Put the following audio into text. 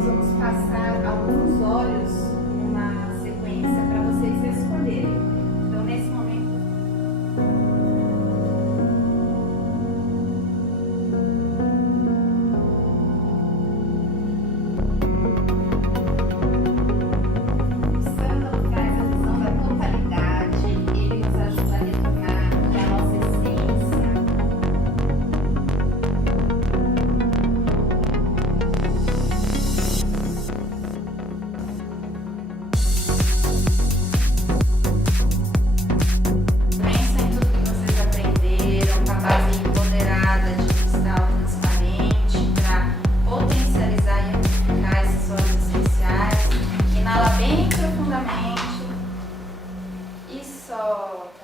nós vamos passar alguns óleos numa sequência para vocês escolherem. Então, nesse momento, o sândalo traz a visão da totalidade, ele nos ajuda a retornar para a nossa essência. Pensa em tudo que vocês aprenderam, com a base empoderada de cristal transparente para potencializar e amplificar esses óleos essenciais. Inala bem profundamente e solta.